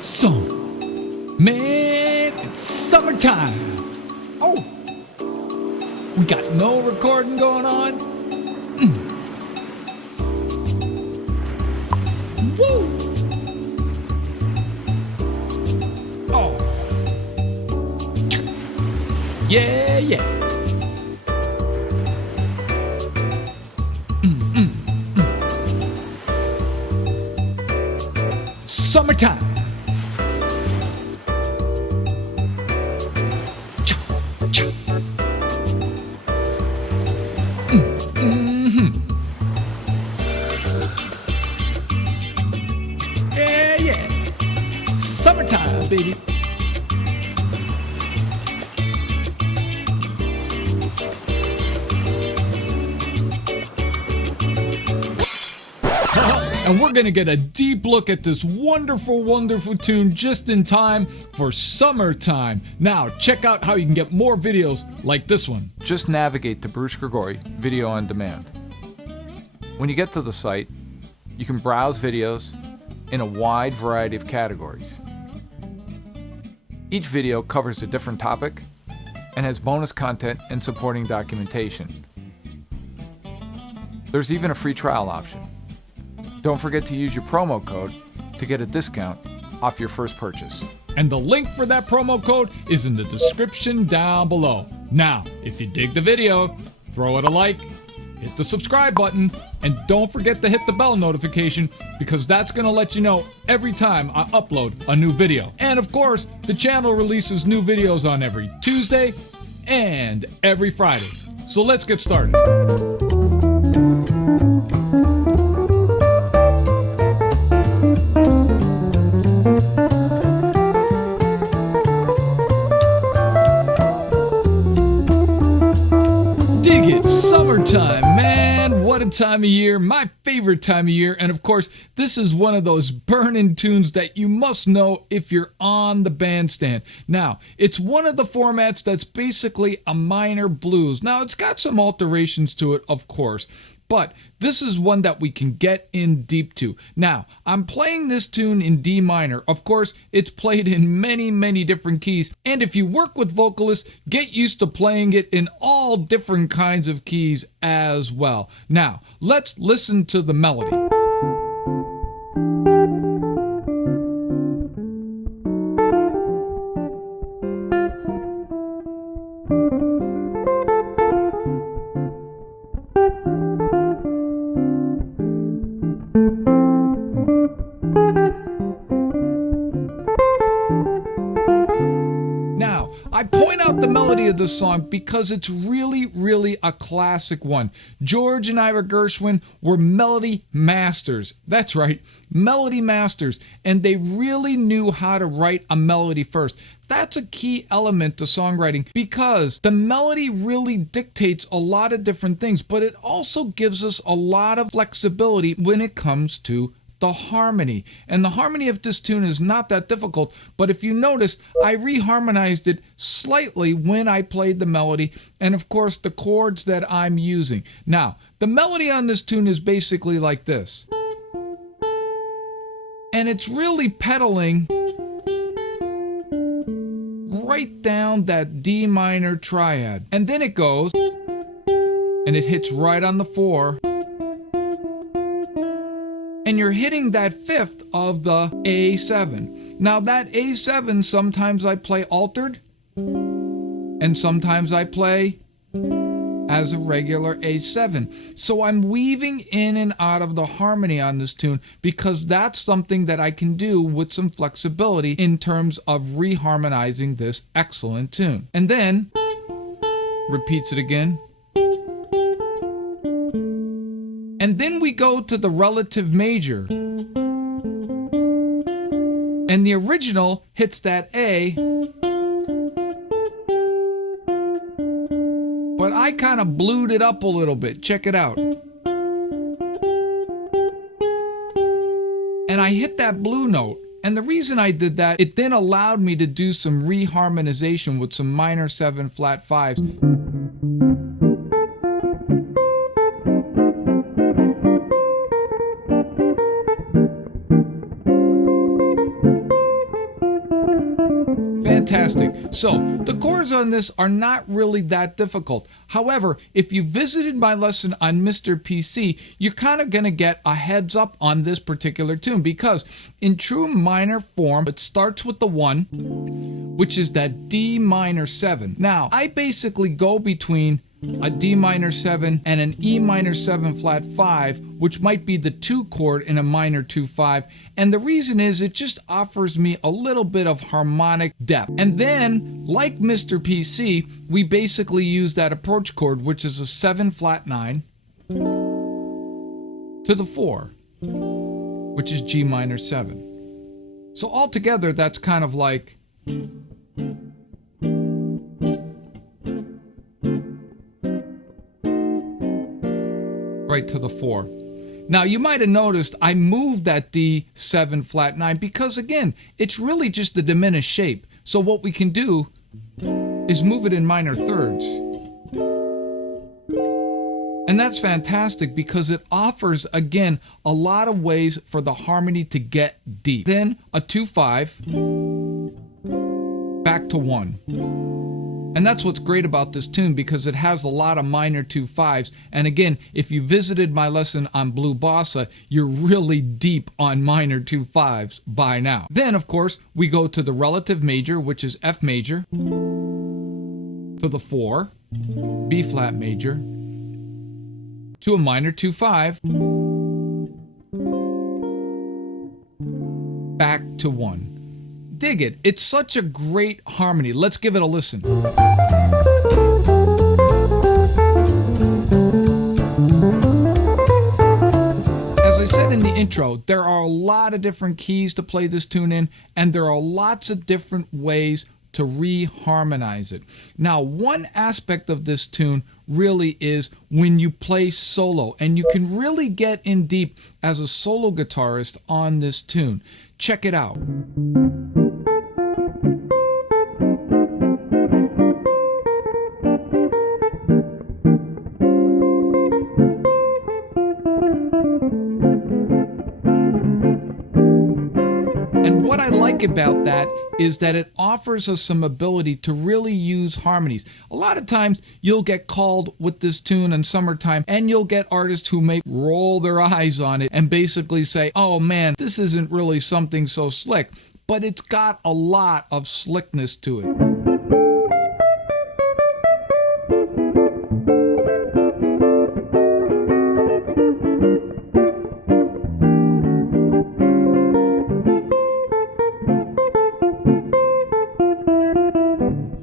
Song. Man, it's summertime. Oh, we got no recording going on. Woo! Oh. Yeah, yeah. Summertime. Yeah, yeah. Summertime, baby. And we're gonna get a deep look at this wonderful, wonderful tune just in time for summertime. Now, check out how you can get more videos like this one. Just navigate to Bruce Grigori Video on Demand. When you get to the site, you can browse videos in a wide variety of categories. Each video covers a different topic and has bonus content and supporting documentation. There's even a free trial option. Don't forget to use your promo code to get a discount off your first purchase. And the link for that promo code is in the description down below. Now, if you dig the video, throw it a like, hit the subscribe button, and don't forget to hit the bell notification because that's going to let you know every time I upload a new video. And of course, the channel releases new videos on every Tuesday and every Friday. So let's get started. Summertime, man, what a time of year, my favorite time of year, and of course, this is one of those burning tunes that you must know if you're on the bandstand. Now, it's one of the formats that's basically a minor blues. Now, it's got some alterations to it, of course, but this is one that we can get in deep to. Now, I'm playing this tune in D minor. Of course, it's played in many, many different keys. And if you work with vocalists, get used to playing it in all different kinds of keys as well. Now, let's listen to the melody. I point out the melody of this song because it's really, really a classic one. George and Ira Gershwin were melody masters. That's right, melody masters. And they really knew how to write a melody first. That's a key element to songwriting because the melody really dictates a lot of different things, but it also gives us a lot of flexibility when it comes to the harmony. And the harmony of this tune is not that difficult, but if you notice, I reharmonized it slightly when I played the melody, and of course the chords that I'm using. Now, the melody on this tune is basically like this. And it's really pedaling right down that D minor triad. And then it goes, and it hits right on the 4. And you're hitting that 5th of the A7. Now that A7, sometimes I play altered, and sometimes I play as a regular A7. So I'm weaving in and out of the harmony on this tune because that's something that I can do with some flexibility in terms of reharmonizing this excellent tune. And then, repeats it again. And then we go to the relative major. And the original hits that A. But I kind of blued it up a little bit. Check it out. And I hit that blue note. And the reason I did that, it then allowed me to do some reharmonization with some minor 7 flat 5s. Fantastic. So the chords on this are not really that difficult. However, if you visited my lesson on Mr. PC, you're kind of going to get a heads up on this particular tune, because in true minor form, it starts with the 1, which is that D minor 7. Now, I basically go between a D minor 7 and an E minor 7 flat 5, which might be the 2 chord in a minor 2-5, and the reason is it just offers me a little bit of harmonic depth. And then, like Mr. PC, we basically use that approach chord, which is a 7 flat 9 to the 4, which is G minor 7. So altogether, that's kind of like right to the 4. Now, you might have noticed I moved that D7 flat 9 because, again, it's really just a diminished shape. So what we can do is move it in minor thirds. And that's fantastic because it offers, again, a lot of ways for the harmony to get deep. Then a 2-5 back to 1. And that's what's great about this tune, because it has a lot of minor 2-5s. And again, if you visited my lesson on Blue Bossa, you're really deep on minor 2-5s by now. Then, of course, we go to the relative major, which is F major, to the 4, B flat major, to a minor 2-5, back to 1. Dig it. It's such a great harmony. Let's give it a listen. As I said in the intro, there are a lot of different keys to play this tune in, and there are lots of different ways to reharmonize it. Now, one aspect of this tune really is when you play solo, and you can really get in deep as a solo guitarist on this tune. Check it out. And what I like about that is that it offers us some ability to really use harmonies. A lot of times you'll get called with this tune in summertime, and you'll get artists who may roll their eyes on it and basically say, oh man, this isn't really something so slick. But it's got a lot of slickness to it.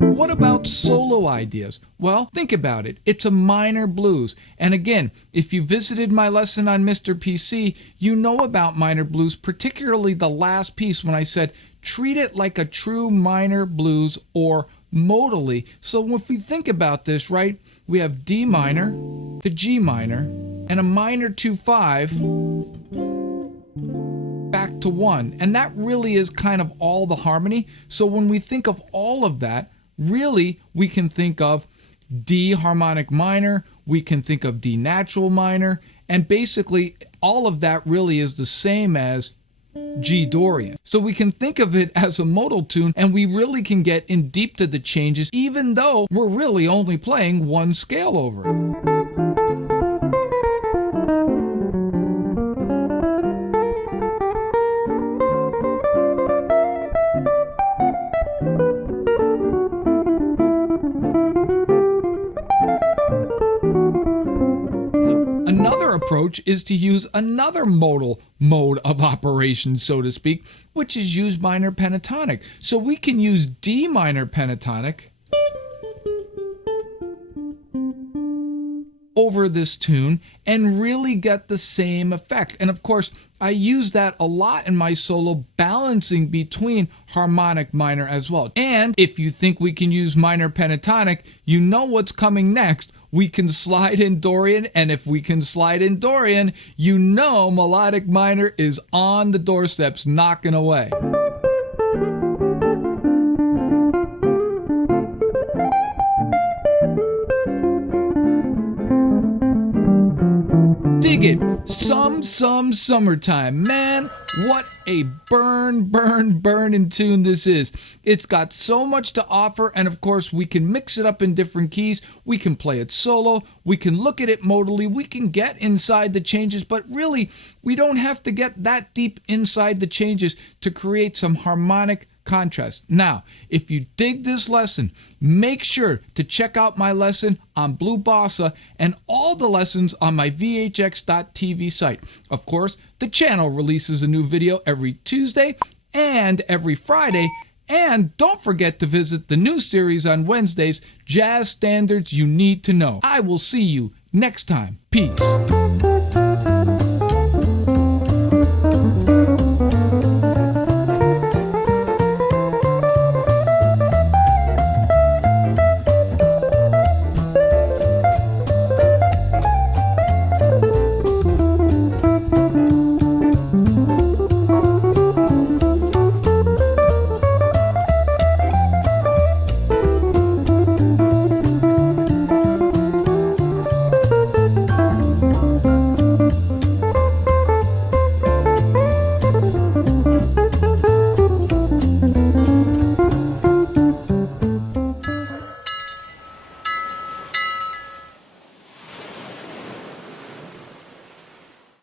What about solo ideas? Well, think about it. It's a minor blues. And again, if you visited my lesson on Mr. PC, you know about minor blues, particularly the last piece when I said, treat it like a true minor blues or modally. So if we think about this, right, we have D minor to G minor and a minor 2-5 back to 1. And that really is kind of all the harmony. So when we think of all of that, really, we can think of D harmonic minor, we can think of D natural minor, and basically all of that really is the same as G Dorian. So we can think of it as a modal tune, and we really can get in deep to the changes, even though we're really only playing one scale over it. Another approach is to use another modal mode of operation, so to speak, which is use minor pentatonic. So we can use D minor pentatonic over this tune and really get the same effect. And of course, I use that a lot in my solo, balancing between harmonic minor as well. And if you think we can use minor pentatonic, you know what's coming next. We can slide in Dorian, and if we can slide in Dorian, you know melodic minor is on the doorsteps knocking away. Dig it. Some summertime. Man, What a burn in tune this is. It's got so much to offer, and of course we can mix it up in different keys. We can play it solo, we can look at it modally, we can get inside the changes, but really we don't have to get that deep inside the changes to create some harmonic contrast. Now, if you dig this lesson, make sure to check out my lesson on Blue Bossa and all the lessons on my VHX.TV site. Of course, the channel releases a new video every Tuesday and every Friday. And don't forget to visit the new series on Wednesdays, Jazz Standards You Need to Know. I will see you next time. Peace.